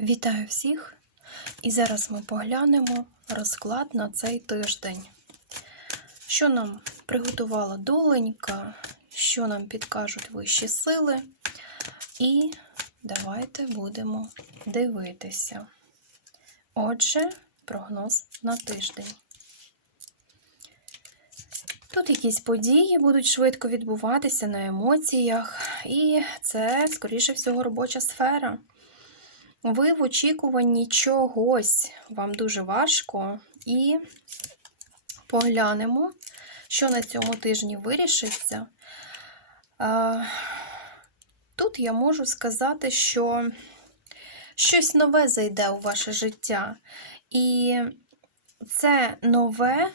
Вітаю всіх! І зараз ми поглянемо розклад на цей тиждень. Що нам приготувала доленька, що нам підкажуть вищі сили. І давайте будемо дивитися. Отже, прогноз на тиждень. Тут якісь події будуть швидко відбуватися на емоціях, і це, скоріше всього, робоча сфера. Ви в очікуванні чогось, вам дуже важко, і поглянемо, що на цьому тижні вирішиться. Тут я можу сказати, що щось нове зайде у ваше життя. І це нове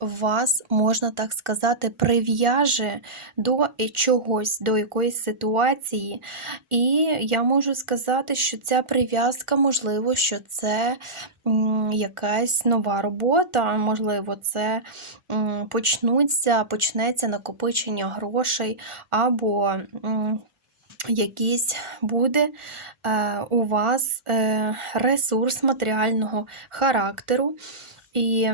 вас, можна так сказати, прив'яже до чогось, до якоїсь ситуації. І я можу сказати, що ця прив'язка, можливо, що це якась нова робота, можливо, це почнуться, почнеться накопичення грошей або. Якийсь буде е, у вас е, ресурс матеріального характеру. І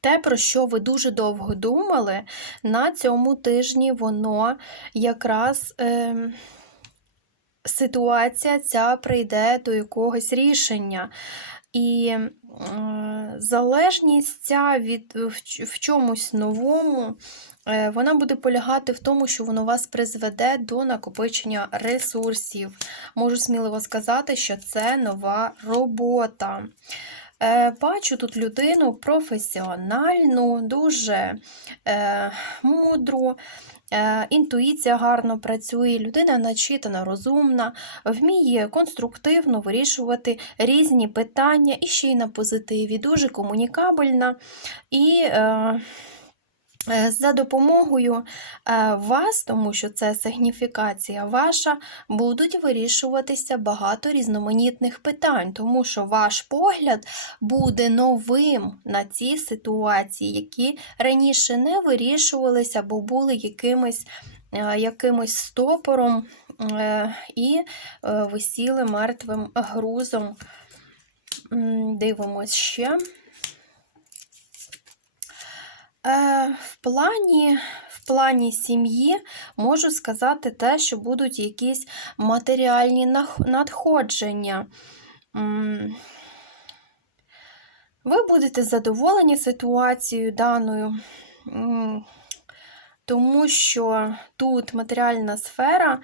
те, про що ви дуже довго думали, на цьому тижні воно якраз е, ситуація ця прийде до якогось рішення. І е, залежність ця від в, в чомусь новому, е, вона буде полягати в тому, що воно вас призведе до накопичення ресурсів. Можу сміливо сказати, що це нова робота. Е, бачу тут людину професіональну, дуже е, мудру. Е, інтуїція гарно працює, людина начитана, розумна, вміє конструктивно вирішувати різні питання і ще й на позитиві, дуже комунікабельна і е, за допомогою е, вас, тому що це сигніфікація ваша, будуть вирішуватися багато різноманітних питань, тому що ваш погляд буде новим на ці ситуації, які раніше не вирішувалися, або були якимось, е, якимось стопором і висіли мертвим грузом. Дивимось ще. Е, в плані в плані сім'ї можу сказати те, що будуть якісь матеріальні надходження. Ви будете задоволені ситуацією даною, тому що тут матеріальна сфера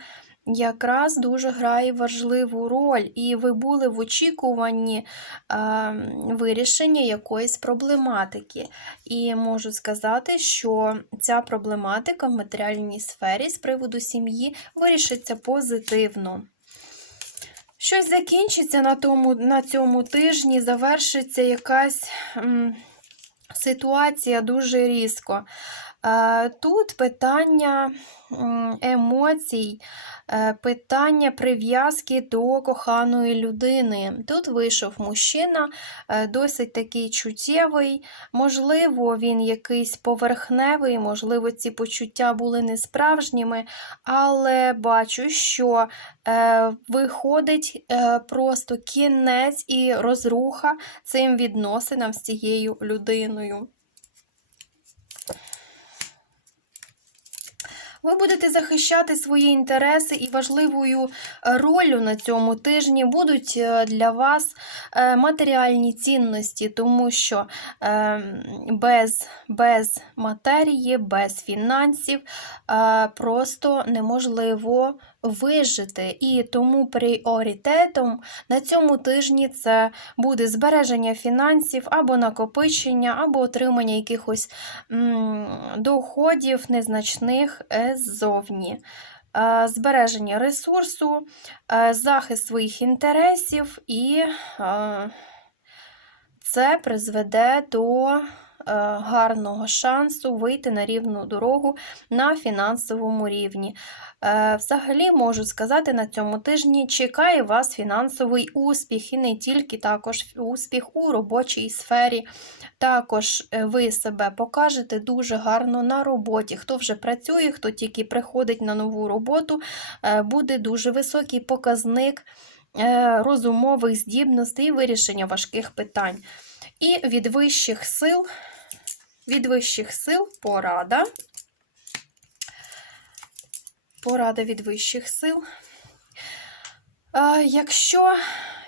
якраз дуже грає важливу роль, і ви були в очікуванні е, вирішення якоїсь проблематики. І можу сказати, що ця проблематика в матеріальній сфері з приводу сім'ї вирішиться позитивно. Щось закінчиться на тому, на цьому тижні, завершиться якась м, ситуація дуже різко. Е, тут питання емоцій, е, питання прив'язки до коханої людини. Тут вийшов мужчина, е, досить такий чуттєвий, можливо, він якийсь поверхневий, можливо, ці почуття були несправжніми, але бачу, що виходить просто кінець і розруха цим відносинам з цією людиною. Ви будете захищати свої інтереси і важливою е, ролью на цьому тижні будуть е, для вас е, матеріальні цінності, тому що без без матерії, без фінансів просто неможливо вижити. І тому пріоритетом на цьому тижні це буде збереження фінансів або накопичення, або отримання якихось доходів незначних ззовні. Е, збереження ресурсу, е, захист своїх інтересів, і е, це призведе до гарного шансу вийти на рівну дорогу на фінансовому рівні. Е, взагалі, можу сказати, на цьому тижні чекає вас фінансовий успіх, і не тільки також успіх у робочій сфері. Також е, ви себе покажете дуже гарно на роботі. Хто вже працює, хто тільки приходить на нову роботу, е, буде дуже високий показник е, розумових здібностей і вирішення важких питань. І від вищих сил, від вищих сил порада. Порада від вищих сил. Якщо,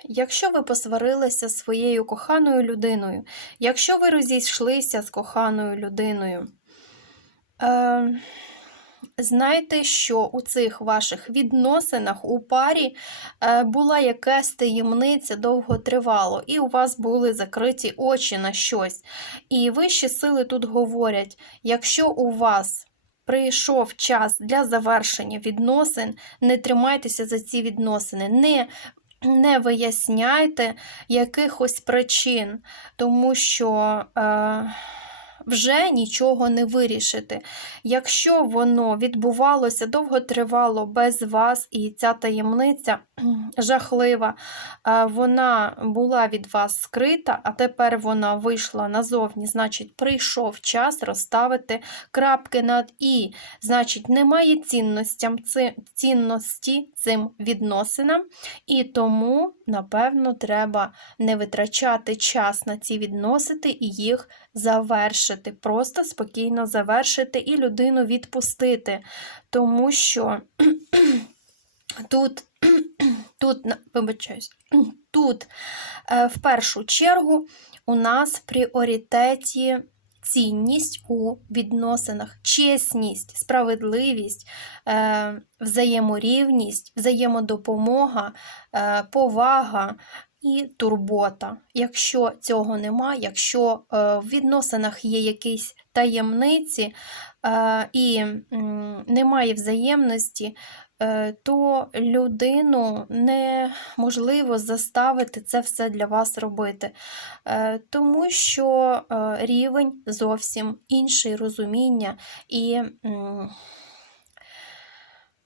якщо ви посварилися з своєю коханою людиною, якщо ви розійшлися з коханою людиною, е, знайте, що у цих ваших відносинах у парі е, була якась таємниця довго тривало, і у вас були закриті очі на щось. І вищі сили тут говорять: якщо у вас прийшов час для завершення відносин, не тримайтеся за ці відносини, не, не виясняйте якихось причин, тому що. Е, вже нічого не вирішити. Якщо воно відбувалося довго тривало без вас, і ця таємниця жахлива, е, вона була від вас скрита, а тепер вона вийшла назовні, значить, прийшов час розставити крапки над І. Значить, немає цінностям, цінності цим відносинам, і тому, напевно, треба не витрачати час на ці відносити і їх завершити. Просто спокійно завершити і людину відпустити. Тому що тут, тут, вибачаюсь, тут е, в першу чергу у нас в пріоритеті цінність у відносинах, чесність, справедливість, е, взаєморівність, взаємодопомога, е, повага і турбота. Якщо цього нема, якщо е, в відносинах є якісь таємниці е, і немає взаємності, е, то людину неможливо заставити це все для вас робити. Тому що рівень зовсім інший розуміння і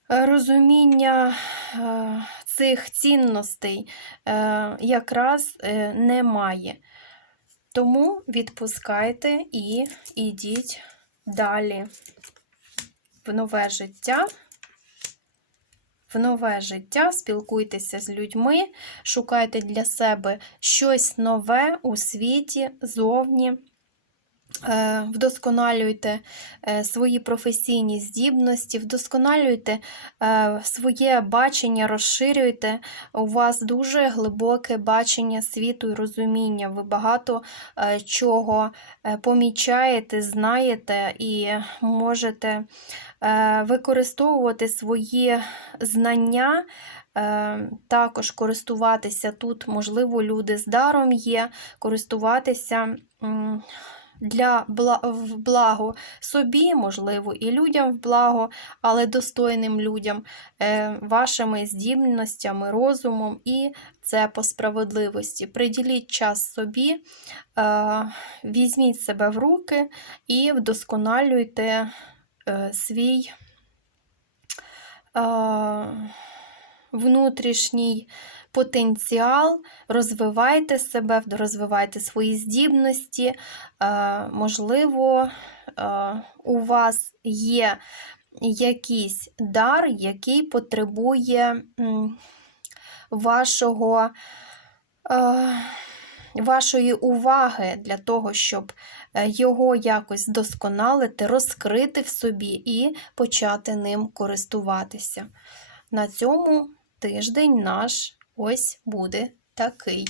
розуміння цих цінностей е, якраз е, немає. Тому відпускайте і йдіть далі в нове життя. В нове життя, спілкуйтеся з людьми, шукайте для себе щось нове у світі, зовні. Е, Вдосконалюйте е, свої професійні здібності, вдосконалюйте е, своє бачення, розширюйте. У вас дуже глибоке бачення світу і розуміння. Ви багато чого помічаєте, знаєте і можете використовувати свої знання. Також користуватися тут, можливо, люди з даром є, користуватися для в благо собі, можливо, і людям в благо, але достойним людям, е, вашими здібностями, розумом, і це по справедливості. Приділіть час собі, е, візьміть себе в руки і вдосконалюйте е, свій внутрішній потенціал, розвивайте себе, розвивайте свої здібності. Е, Можливо, е, у вас є якийсь дар, який потребує вашого. е, Вашої уваги для того, щоб його якось вдосконалити, розкрити в собі і почати ним користуватися. На цьому тиждень наш ось буде такий.